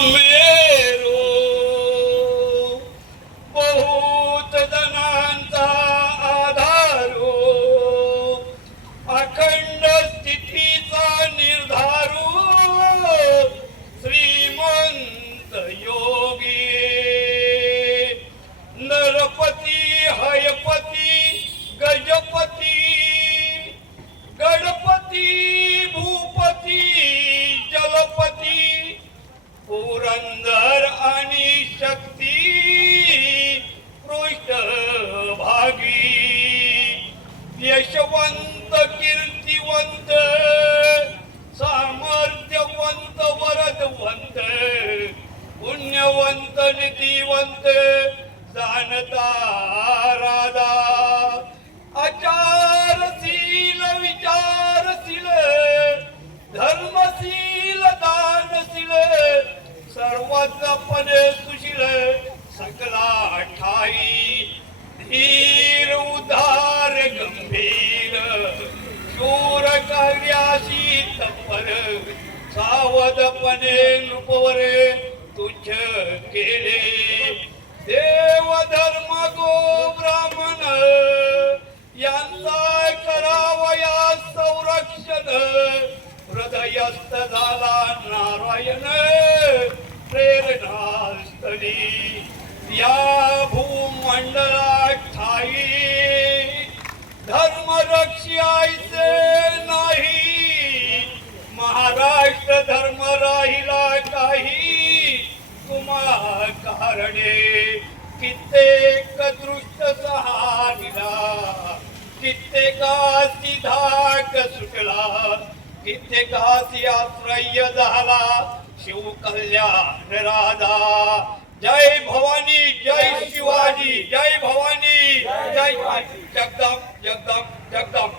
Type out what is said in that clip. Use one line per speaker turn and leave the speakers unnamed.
Vero, Bohuta da Yashwant कीर्तिवंत सामर्थ्यवंत वरदवंत पुण्यवंत निधिवंत जाणता राधा आचारशील विचारशील धर्मशील दानशील सर्वजपणे सुशील सकला ठाई शूर कार्याशी तत्पर सावधपणे लुपवरे तुझ केले. देव धर्म गो ब्राह्मण यांचा करावया संरक्षण. हृदयस्थ झाला नारायण प्रेरणास्थली या भूमंडला ठाई. धर्म रक्षायचे नाही. महाराष्ट्र धर्म राहिला काही. तुम्हा कारणे कित्येक दृष्ट सहानिला. कित्येकासी धाक सुटला. कित्येकासी आश्रय झाला. शिव कल्याण राधा. जय भवानी जय शिवाजी. जय भवानी. जय जगदम जगदम जगदम